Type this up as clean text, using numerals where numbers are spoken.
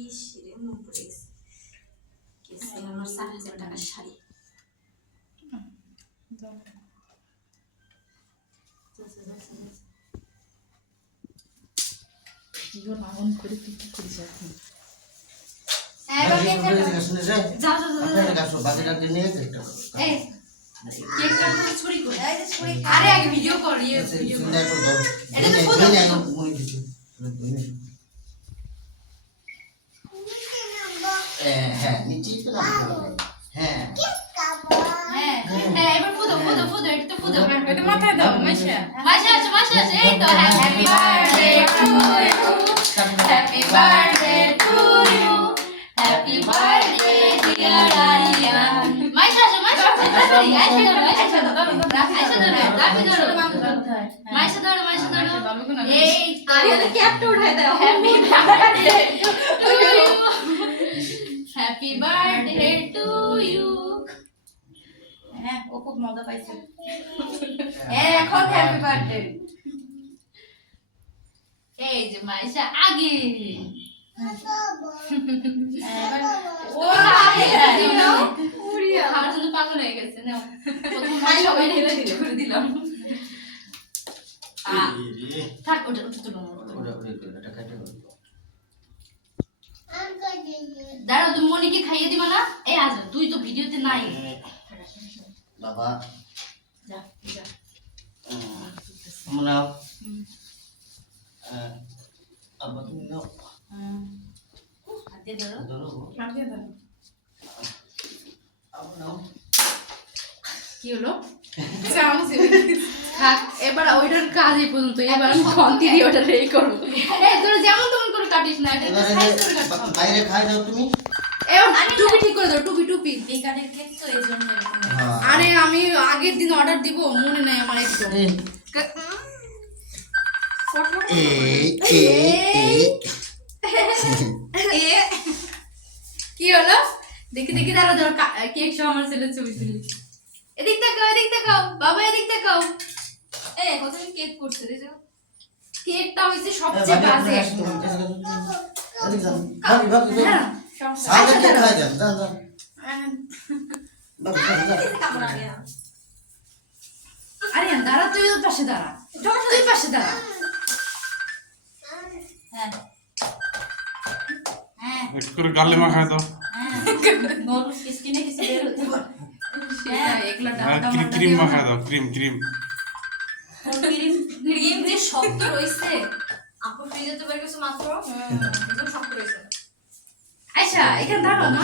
ইস রে মন পড়ে গেছে কেসে আমার 7,000 টাকার শাড়ি জীবন আগুন করে তুই কি করিস এখন? যাও বাকিটা নিয়ে কেক কাটতে ছুরি করে আরে আগে ভিডিও কর ভিডিও কর এটা তো ফটো হ্যাঁ নিচে তো না হ্যাঁ হ্যাঁ এবার ফটো এটা তো ফটো এটা মাথায় দাও মাইশা মাসা আছে এই তো happy birthday to you happy birthday to you happy birthday dear Aryan মাসা ধরো এই আরিয়ান ক্যাপটা উঠায় দাও happy birthday to you happy birthday to you হ্যাঁ ও খুব মজা পাইছে এখন হ্যাপি বার্থডে এই যে মাইশা আগে ও দিনো উড়িয়া আমার জন্য পাগল হয়ে গেছে নাও প্রথম মাইশা সবাই ঢেলে দিল করে দিলাম থাক ওটা এটা কাটে দাঁড়াও তুমি মনিকে খাইয়ে দিবা না এই আজ তুই তো ভিডিওতে নাই বাবা যা যা আমরা আব্বা তুমি নাও হাতে ধরো ধরো মাথায় দাও আব্বা নাও কি হলো থাক এবার ওইটার কাজ এই পর্যন্ত এবার আমি খন্তি দিয়ে ওটা রেডি করবো এই তোর যেমন তেমন করে কাটিস না এটা এবারে সাইজ করে কাটতে হবে বাইরে খাই দাও তুমি এবার টুপি ঠিক করে দাও টুপি এই কাঠের কেক তো এই জন্য এরকম আরে আমি আগের দিন অর্ডার দিব মনে নাই আমার একদম কি হলো দেখি দেখি দাঁড়াও ধরো কেক সহ আমার ছেলের ছবি তুলি এদিক তাকাও বাবা এদিক তাকাও এই কত কেক করছে রে যাও কেকটা হইছে সবচেয়ে বাজে ভাবি ভাবি হ্যাঁ সাথে কে খাই দেন দাও দাও আরে দাঁড়া তুই ওর পাশে দাঁড়া তুই পাশে দাঁড়া হ্যাঁ হ্যাঁ একটু করে গালে মাখায় দাও নরমাল স্কিনে কিছু বের হতে পারে হ্যাঁ একলা ক্রিম মাখায় দাও ক্রিম ক্রিম যে শক্ত রইছে আপু ফ্রিজে তো বের কিছু মাত্র একদম শক্ত রইছে আচ্ছা এখানে দাঁড়াও না